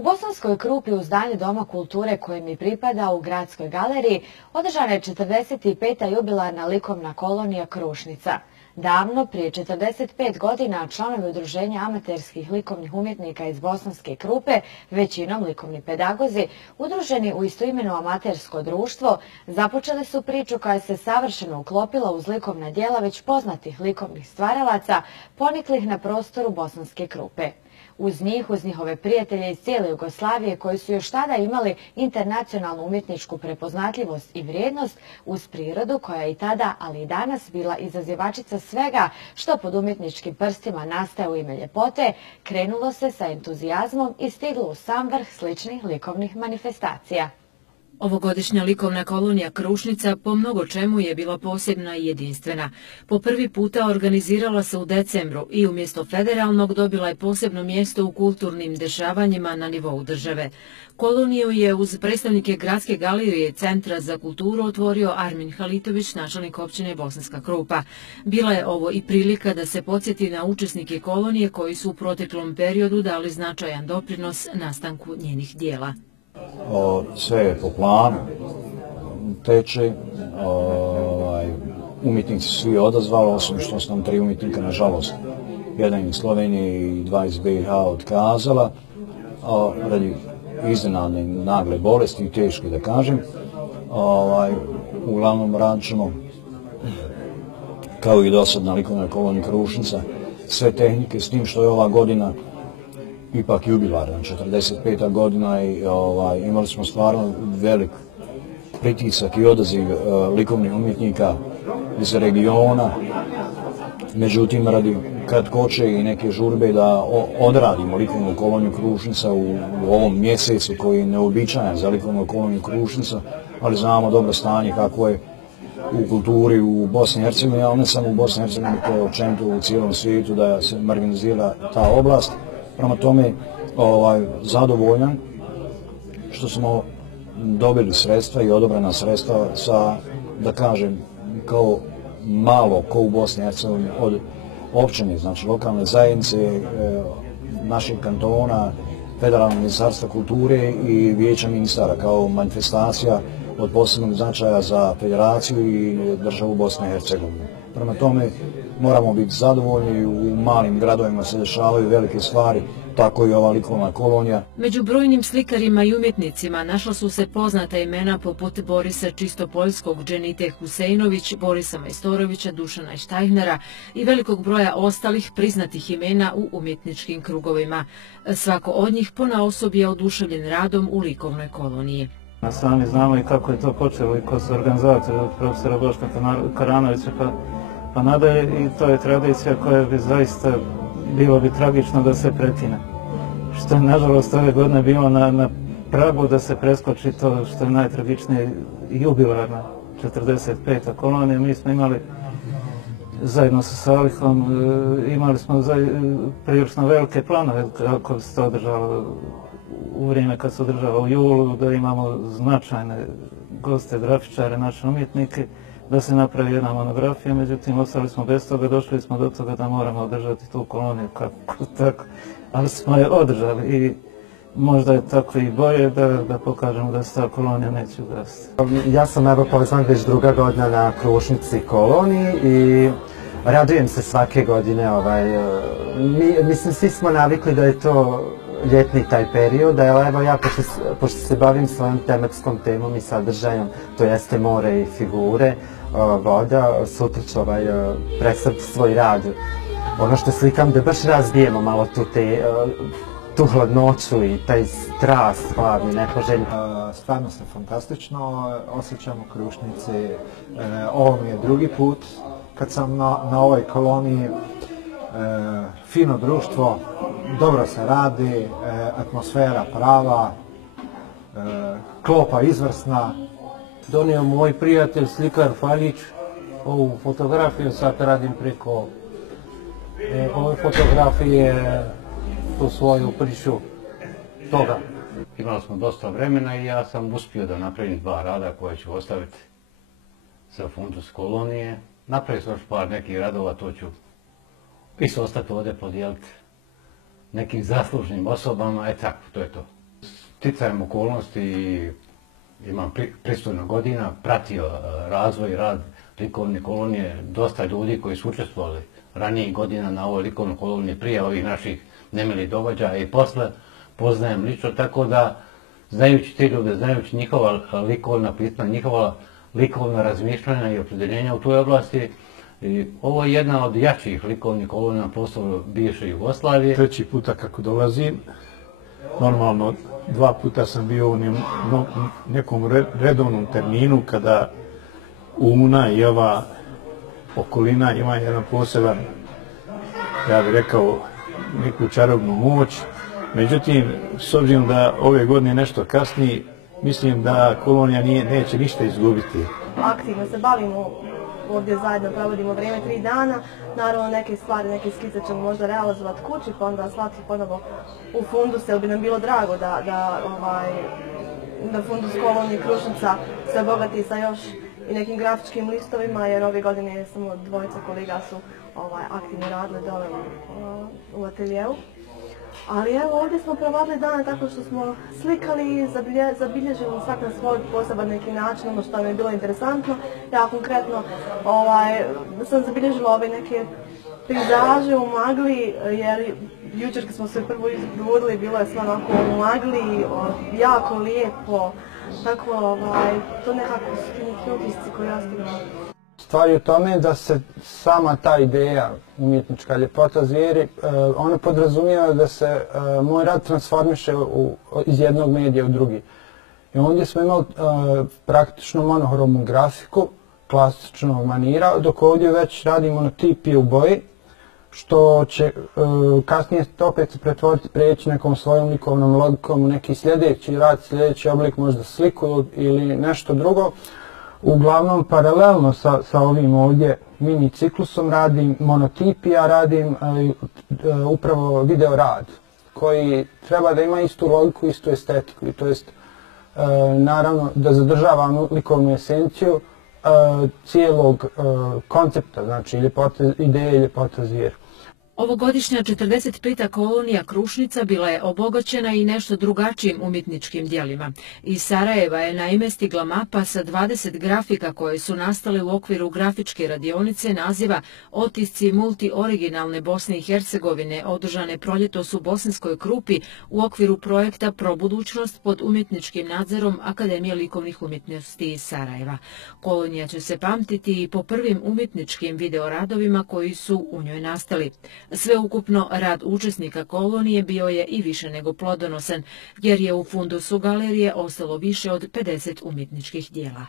U Bosanskoj Krupi u zdanju Doma kulture koji mi pripada u Gradskoj galeriji održana je 45. jubilarna likovna kolonija Krušnica. Davno, prije 45 godina, članovi Udruženja amaterskih likovnih umjetnika iz Bosanske Krupe, većinom likovni pedagozi, udruženi u istoimeno amatersko društvo, započeli su priču koja se savršeno uklopila uz likovna djela već poznatih likovnih stvaralaca, poniklih na prostoru Bosanske Krupe. Uz njih, uz njihove prijatelje iz cijele Jugoslavije koji su još tada imali internacionalnu umjetničku prepoznatljivost i vrijednost, uz prirodu koja je i tada, ali i danas bila izazivačica svega što pod umjetničkim prstima nastaje u ime ljepote, krenulo se sa entuzijazmom i stiglo u sam vrh sličnih likovnih manifestacija. Ovogodišnja likovna kolonija Krušnica po mnogo čemu je bila posebna i jedinstvena. Po prvi puta organizirala se u decembru i umjesto federalnog dobila je posebno mjesto u kulturnim dešavanjima na nivou države. Koloniju je uz predstavnike Gradske galerije i Centra za kulturu otvorio Armin Halitović, načelnik općine Bosanska Krupa. Bila je ovo i prilika da se podsjeti na učesnike kolonije koji su u proteklom periodu dali značajan doprinos nastanku njenih dijela. Sve je po planu, teče, umjetnici su svi odazvali, osim što su nam 3 umjetnika, nažalost, jedan iz Slovenije i 2 iz BiH otkazala, radi iznenadne nagle bolesti i teške da kažem. Uglavnom radit ćemo, kao i dosad na likovnoj koloniji Krušnica, sve tehnike, s tim što je ova godina ipak jubilarna, 45. godina i imali smo stvarno velik pritisak i odaziv likovnih umjetnika iz regiona. Međutim, radi kratkoće i neke žurbe da odradimo likovnu koloniju Krušnica u ovom mjesecu koji je neuobičajen za likovnu koloniju Krušnica, ali znamo dobro stanje kako je u kulturi u Bosni i Hercegovini, ali ne samo u Bosni i Hercegovini, to je općenito u cijelom svijetu da se marginalizira ta oblast. Prema tome, zadovoljan što smo dobili sredstva i odobrena sredstva sa, da kažem, kao malo ko u Bosni i Hercegovini od općine, znači lokalne zajednice, naših kantona, Federalnog ministarstva kulture i Vijeća ministara kao manifestacija od posebnog značaja za federaciju i državu Bosne i Hercegovine. Prema tome, moramo biti zadovoljni, u malim gradovima se dešavaju velike stvari, tako i ova likovna kolonija. Među brojnim slikarima i umjetnicima našla su se poznata imena poput Borisa Čistopoljskog, Dženite Huseinović, Borisa Majstorovića, Dušana Štajhnera i velikog broja ostalih priznatih imena u umjetničkim krugovima. Svako od njih ponaosob je oduševljen radom u likovnoj koloniji. Sami znamo i kako je to počelo i ko su organizatori od profesora Boška Karanovića pa nadalje, i to je tradicija koja bi zaista bilo bi tragično da se prekine. Što je nažalost ove godine bilo na pragu da se preskoči to što je najtragičnije jubilarna 45. kolonija. Mi smo imali zajedno sa Salihom, imali smo prilično velike planove kako se to održalo u vrijeme kad se održava u julu, da imamo značajne goste, grafičare, naše umjetnike, da se napravi jedna monografija, međutim ostali smo bez toga, došli smo do toga da moramo održati tu koloniju kako tako, ali smo je održali i možda je tako i bolje da pokažemo da se ta kolonija neće ugasiti. Ja sam evo pozvan već druga godina na Krušnici koloniji i radujem se svake godine. Mislim, svi smo navikli da je to ljetni taj period, ali evo ja, pošto se bavim svojom tematskom temom i sadržajem, to jeste more i figure, voda, sutra ću predstaviti svoj rad. Ono što slikam da baš razbijemo malo tu hladnoću i taj strast hladni, nepoželjni. Stvarno se fantastično osjećam u Krušnici. Ovo mi je drugi put kad sam na ovoj koloniji. Fino društvo, dobro se radi, atmosfera prava, klopa izvrsna. Donio moj prijatelj slikar Faljić ovu fotografiju, sad radim preko ove fotografije tu svoju priču toga. Imali smo dosta vremena i ja sam uspio da napravim 2 rada koje ću ostaviti za fundus kolonije. Napravio sam još par nekih radova, to ću isto ostati ovdje podijeliti nekim zaslužnim osobama, tako, to je to. sticajem okolnosti i imam pristojno godina, pratio razvoj i rad likovne kolonije, dosta ljudi koji su učestvovali ranijih godina na ovoj likovnoj koloniji prije ovih naših nemilih događaja i posle poznajem lično, tako da znajući te ljude, znajući njihova likovna pisma, njihova likovna razmišljanja i opredjeljenja u toj oblasti, i ovo je jedna od jačih likovnih kolonija na prostoru bivše Jugoslavije. 3. puta kako dolazim, normalno 2 puta sam bio u nekom redovnom terminu kada Una i ova okolina ima jedan poseban, ja bih rekao, neku čarobnu moć. Međutim, s obzirom da ove godine nešto kasni, mislim da kolonija neće ništa izgubiti. Aktivno se bavimo, ovdje zajedno provodimo vrijeme 3 dana. Naravno neke stvari, neke skice ćemo možda realizovati kući, pa onda slati ponovo u fundus, jer bi nam bilo drago da fundus kolonije Krušnica se obogati sa još i nekim grafičkim listovima, jer ove godine samo 2 kolega su aktivno radili dole u ateljevu. Ali evo, ovdje smo provodili dane tako što smo slikali, zabilježili svak na svoj poseban neki način, ono što nam je bilo interesantno. Ja konkretno sam zabilježila ove neke pejzaže u magli, jer jučer kad smo se prvo izbudili bilo je sve onako u magli, jako lijepo, tako to nekako su ti neki utisci koji ostavljamo. Stvar je u tome da se sama ta ideja umjetnička ljepota zvijeri, ona podrazumijeva da se moj rad transformiše iz jednog medija u drugi. I ondje smo imali praktično monohromnu grafiku, klasičnog manira, dok ovdje već radimo na tipije u boji, što će kasnije opet se pretvoriti, preći nekom svojom likovnom logikom u neki sljedeći rad, sljedeći oblik, možda sliku ili nešto drugo. Uglavnom, paralelno sa ovim ovdje mini ciklusom radim monotipija, radim upravo video rad koji treba da ima istu logiku, istu estetiku. I to jest, naravno, da zadržava likovnu esenciju cijelog koncepta, znači ideje ljepota zvijera. Ovogodišnja 45. kolonija Krušnica bila je obogaćena i nešto drugačijim umjetničkim djelima. Iz Sarajeva je naime stigla mapa sa 20 grafika koje su nastale u okviru grafičke radionice naziva Otisci multioriginalne Bosne i Hercegovine, održane proljetos u Bosanskoj Krupi u okviru projekta Probudućnost pod umjetničkim nadzorom Akademije likovnih umjetnosti iz Sarajeva. Kolonija će se pamtiti i po prvim umjetničkim videoradovima koji su u njoj nastali. Sveukupno, rad učesnika kolonije bio je i više nego plodonosan, jer je u fundusu galerije ostalo više od 50 umjetničkih dijela.